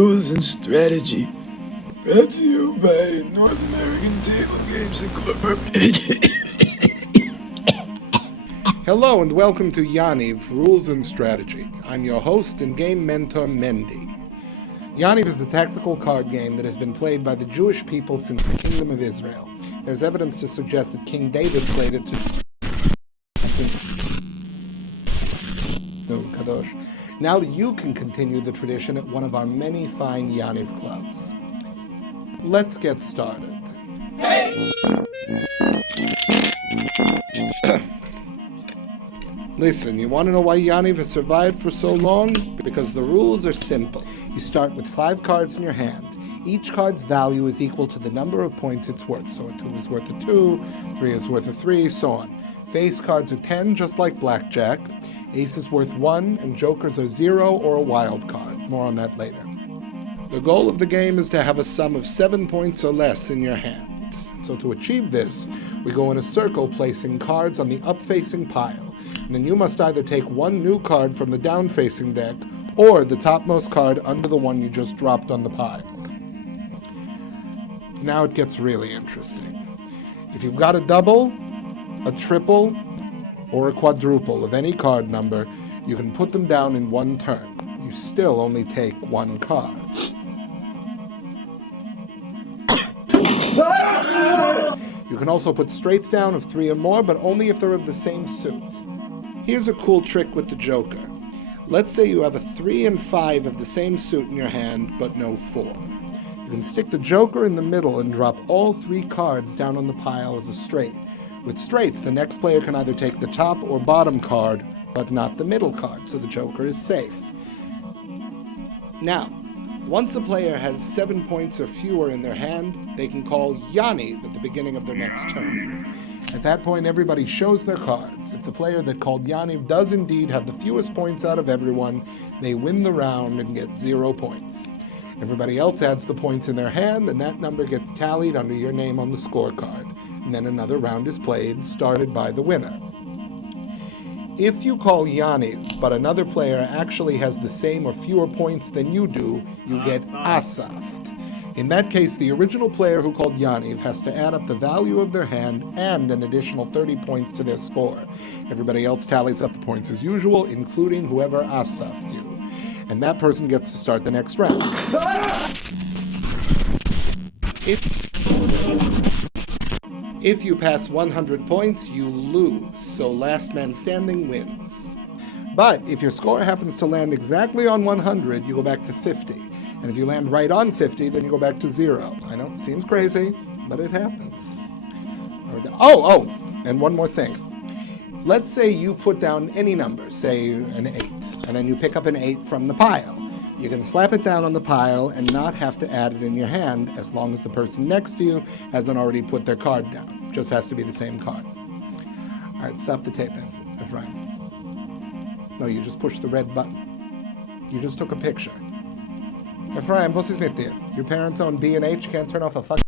Rules and Strategy. Brought to you by North American Table Games Incorporated. Hello and welcome to Yaniv, Rules and Strategy. I'm your host and game mentor, Mendy. Yaniv is a tactical card game that has been played by the Jewish people since the Kingdom of Israel. There's evidence to suggest that King David played it to Kadosh. Now you can continue the tradition at one of our many fine Yaniv clubs. Let's get started. Hey! Listen, you want to know why Yaniv has survived for so long? Because the rules are simple. You start with 5 cards in your hand. Each card's value is equal to the number of points it's worth. So a 2 is worth a 2, 3 is worth a 3, so on. Face cards are 10, just like blackjack. Ace is worth 1, and jokers are 0 or a wild card. More on that later. The goal of the game is to have a sum of 7 points or less in your hand. So to achieve this, we go in a circle placing cards on the up-facing pile. And then you must either take one new card from the down-facing deck, or the topmost card under the one you just dropped on the pile. Now it gets really interesting. If you've got a double, a triple, or a quadruple of any card number, you can put them down in one turn. You still only take one card. You can also put straights down of 3 or more, but only if they're of the same suit. Here's a cool trick with the joker. Let's say you have a 3 and 5 of the same suit in your hand, but no 4. You can stick the joker in the middle and drop all 3 cards down on the pile as a straight. With straights, the next player can either take the top or bottom card, but not the middle card, so the joker is safe. Now, once a player has 7 points or fewer in their hand, they can call Yaniv at the beginning of their next turn. At that point, everybody shows their cards. If the player that called Yaniv does indeed have the fewest points out of everyone, they win the round and get 0 points. Everybody else adds the points in their hand, and that number gets tallied under your name on the scorecard. And then another round is played, started by the winner. If you call Yaniv, but another player actually has the same or fewer points than you do, you get Asaft. In that case, the original player who called Yaniv has to add up the value of their hand and an additional 30 points to their score. Everybody else tallies up the points as usual, including whoever Asafed you. And that person gets to start the next round. If you pass 100 points, you lose, so last man standing wins. But if your score happens to land exactly on 100, you go back to 50. And if you land right on 50, then you go back to 0. I know, seems crazy, but it happens. And one more thing. Let's say you put down any number, say an 8, and then you pick up an 8 from the pile. You can slap it down on the pile and not have to add it in your hand as long as the person next to you hasn't already put their card down. Just has to be the same card. All right, stop the tape, Ephraim. No, you just pushed the red button. You just took a picture. Ephraim, was ist mit dir? Your parents own B&H, you can't turn off a fucking